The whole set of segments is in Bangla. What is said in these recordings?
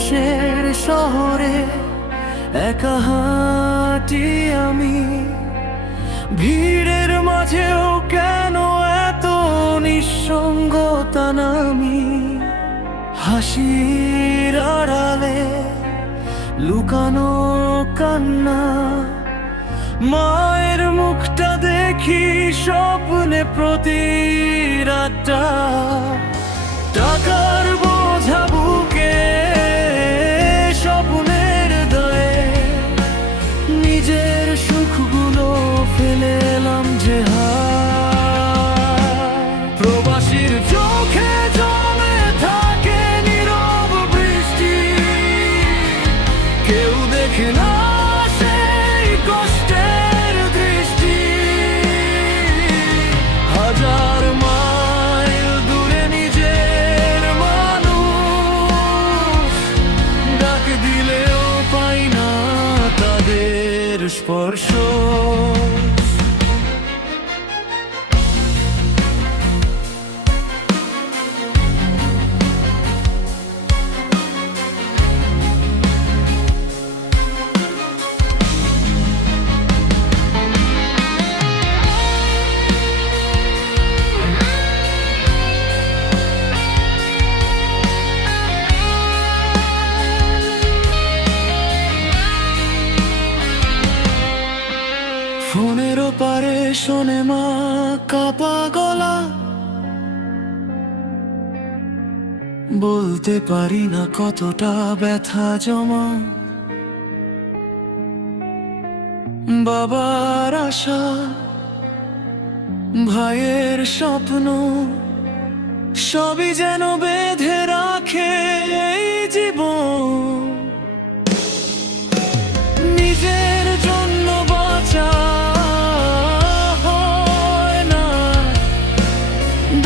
দেশের শহরে একা হাঁটি আমি, ভিড়ের মাঝেও কেন এত নিঃসঙ্গতা নামি। হাসির আড়ালে লুকানো কান্না, মায়ের মুখটা দেখি স্বপ্নে প্রতি রাতটা। টাকার বোঝা বুকে স্বপ্নের দায়ে, নিজের সুখগুলো ফেলে এলাম যে হায়। প্রবাসীর চোখে জমে থাকে নীরব বৃষ্টি, কেউ দেখে না সেই কষ্টের দৃষ্টি। হাজার মাইল দূরে নিজের মানুষ, ডাক দিলেও পাই না তাদের স্পর্শ। ফোনের ওপারে শোনে মা কাপা গলা, বলতে পারি না কতটা ব্যথা জমা। বাবার আশা, ভাইয়ের স্বপ্ন, সবই যেন বেঁধে রাখে এই জীবন। নিজের জন্য বাঁচা হয় না,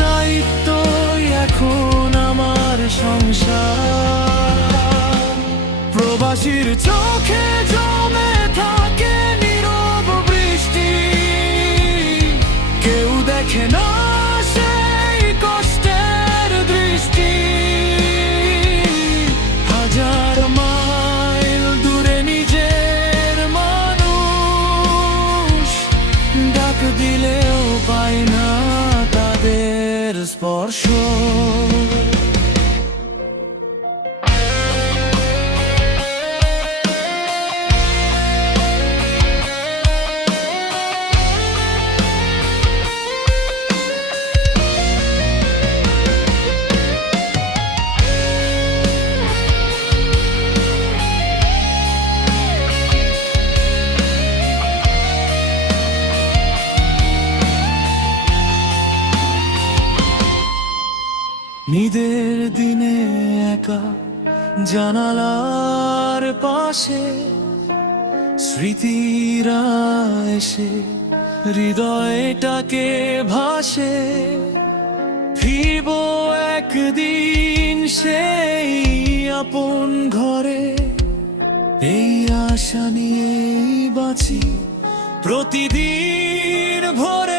দায়িত্বই এখন আমার সংসার। প্রবাসীর চোখে জমে থাকে নীরব বৃষ্টি, কেউ দেখে না সেই কষ্টের দৃষ্টি। হাজার মাইল দূরে নিজের মানুষ, ডাক দিলেও পাই না তাদের স্পর্শ। ঈদের দিনে একা জানালার পাশে, স্মৃতিরা এসে হৃদয়টাকে ভাসে। ফিরব একদিন সেই আপন ঘরে, এই আশা নিয়েই বাঁচি প্রতিদিন ভোরে।